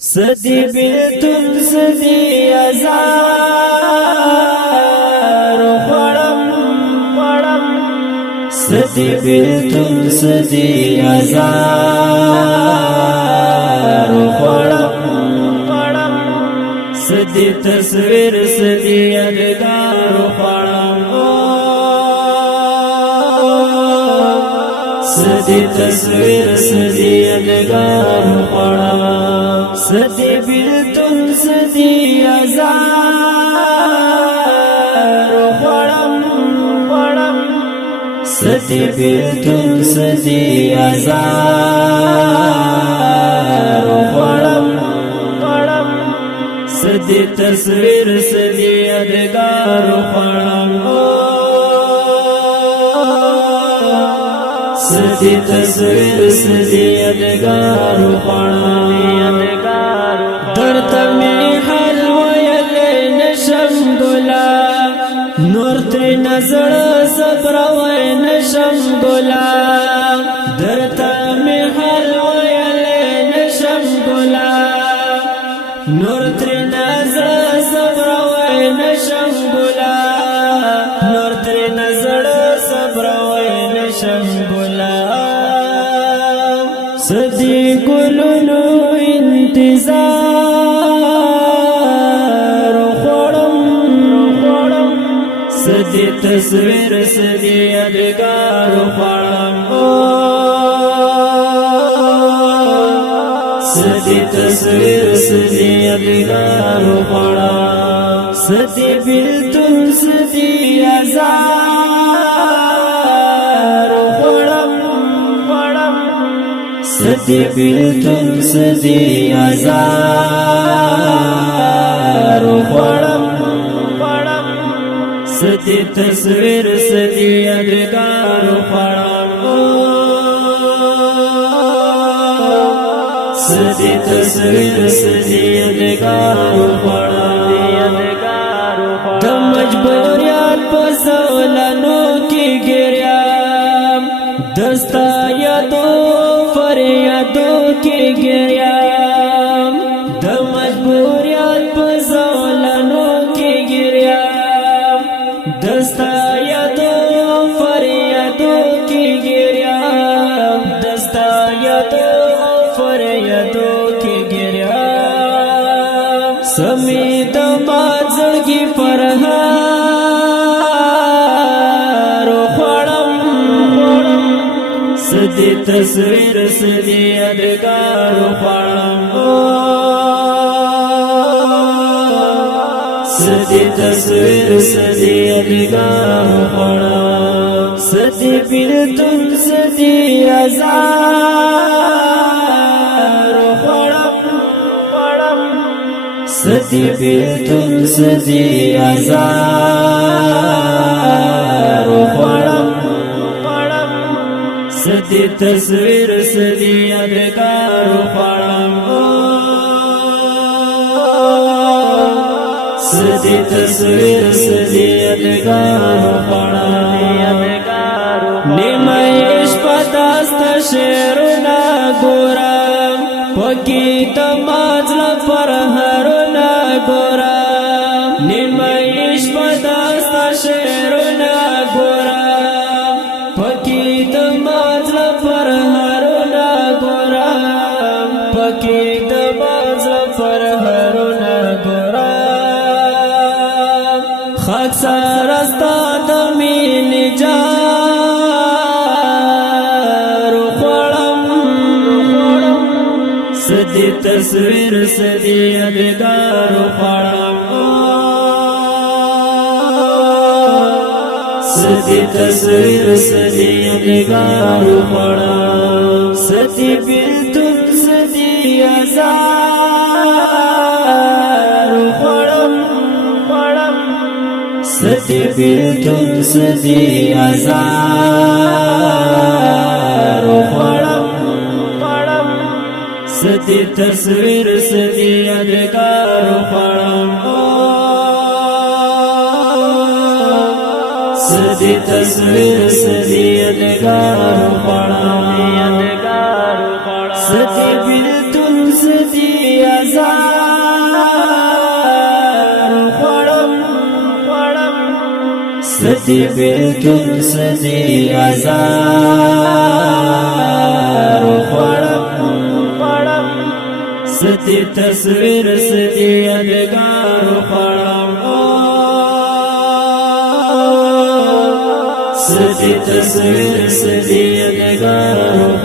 سدی بیلتون سدی ازار خوڑم سدی بیلتون سدی ازار خوڑم سدی تصویر سدی یادگار خوڑم سدی تصویر سدی یادگار خوڑم سدی بیلتون سدی ازار خوڑم سدی بیلتون سدی ازار خوڑم سدی تصویر سدی یادگار خوڑم سدی تصویر سدی یادگار خوڑم درته می حل ویل نشم ګلا نور تر نظر صبر وای نشم ګلا درته می حل ویل نشم ګلا نور تر نظر صبر وای نشم ګلا نور تر نظر صبر وای نشم ګلا سدی ګلونو انتظار خوڑم سدی تصویر سدی یادگار خوڑم سدی تصویر سدی یادگار خوڑم سدی بیلتون سدی ازار خوڑم سدی بیلتون سدی ازار خوڑم سدی تصویر سدی یادگار خوڑم سدی تصویر سدی یادگار خوڑم د مجبوریت په زولانو کې ګریام دستا یادو فریادو کې ګریام د مجبوریت په زولانو کې ګریام دستا یادو فریادو کې ګریام دستا یادو فریادو کې ګریام سمې د ما زړګي پرهار خوړم سدی تصویر سدی یادگار خوړم سدی تصویر سدی یادگار خوړم سدی بیلتون سدی ازار خوړم سدی بیلتون سدی ازار خوړم سدی تصویر سدی یادگار خوړم سدی تصویر سدی یادگار خوړم نیمه شپه داسته شعرونه ګورم پکې د مازل پر هرونه ګورم نیمه شپه داسته شعرونه ګورم پکې د مازل پر هرونه ګورم پکې د مازل پر هرونه ګورم خاک سره ستا د مینې جار خوړم سدی تصویر سدی یادگار خوړم سدی تصویر سدی یادگار خوړم سدی بیلتون سدی ازار خوړم سدی بیلتون سدی ازار خوړم سدی تصویر سدی یادگار خوړم سدی تصویر سدی یادگار خوړم سدی بیلتون سدی ازار سدی بیلتون سدی آزار خوڑم سدی تصویر سدی یادگار خوڑم سدی تصویر سدی یادگار